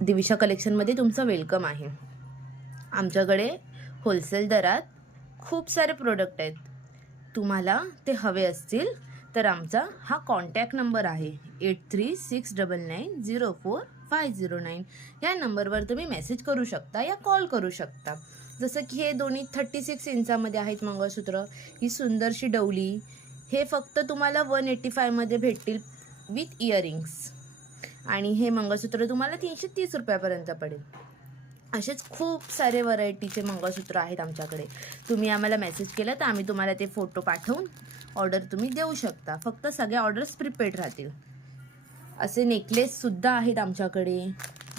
दिविशा कलेक्शनमध्ये तुमचं वेलकम आहे। आमच्याकडे होलसेल दरात खूप सारे प्रोडक्ट आहेत। तुम्हाला ते हवे असतील तर आमचा हा कॉन्टॅक्ट नंबर आहे 8369904509। या नंबरवर तुम्ही मेसेज करू शकता या कॉल करू शकता। जसं की हे दोन्ही 36 इंचामध्ये आहेत मंगळसूत्र। ही सुंदरशी डवली हे फक्त तुम्हाला 185 मध्ये भेटतील विथ इयरिंग्स। आणि हे मंगळसूत्र तुम्हाला 330 रुपयापर्यंत पडेल। असेच खूप सारे व्हरायटीचे मंगळसूत्र आहेत आमच्याकडे। तुम्ही आम्हाला मेसेज केला तर आम्ही तुम्हाला ते फोटो पाठवून ऑर्डर तुम्ही देऊ शकता। फक्त सगळ्या ऑर्डर्स प्रीपेड राहतील। असे नेकलेस सुद्धा आहेत आमच्याकडे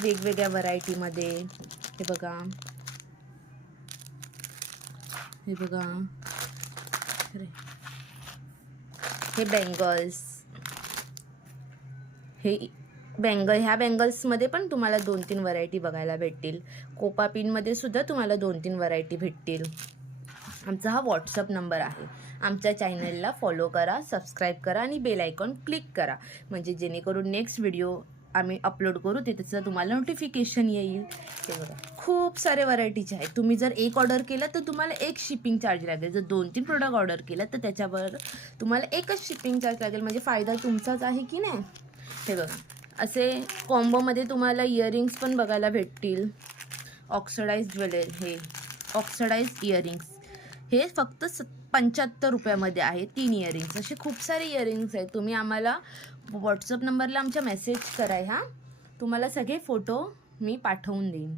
वेगवेगळ्या व्हरायटीमध्ये। हे बघा, हे बघा, हे बँगल्स, हे ह्या बँगल्समध्ये पण तुम्हाला 2-3 व्हरायटी बघायला भेटतील। कोपा पिनमध्ये सुद्धा तुम्हाला 2-3 व्हरायटी भेटतील। आमचा हा व्हॉट्सअप नंबर आहे। आमच्या चॅनलला फॉलो करा, सबस्क्राईब करा आणि बेल आयकॉन क्लिक करा, म्हणजे जेणेकरून नेक्स्ट व्हिडिओ आम्ही अपलोड करू ते त्याचं तुम्हाला नोटिफिकेशन येईल। ते बघा, खूप सारे व्हरायटीचे आहेत। तुम्ही जर एक ऑर्डर केलं तर तुम्हाला एक शिपिंग चार्ज लागेल। जर 2-3 प्रोडक्ट ऑर्डर केलं तर त्याच्यावर तुम्हाला एकच शिपिंग चार्ज लागेल। म्हणजे फायदा तुमचाच आहे की नाही। हे बघा, असे कॉम्बोमध्ये तुम्हाला इयरिंग्स पण बघायला भेटतील। ऑक्सिडाइज ज्वेलरी, हे ऑक्सिडाइज इयरिंग्स हे फक्त 75 रुपयामध्ये आहे 3 इयरिंग्स। असे खूप सारे इयरिंग्स आहेत। तुम्ही आम्हाला व्हॉट्सअप नंबरला आमच्या मेसेज करा। तुम्हाला सगळे फोटो मी पाठवून देईन।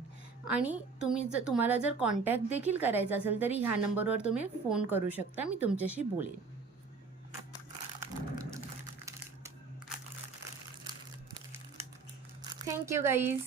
आणि तुम्हाला जर कॉन्टॅक्ट देखील करायचा असेल तरी ह्या नंबरवर तुम्ही फोन करू शकता, मी तुमच्याशी बोलेन। Thank you guys.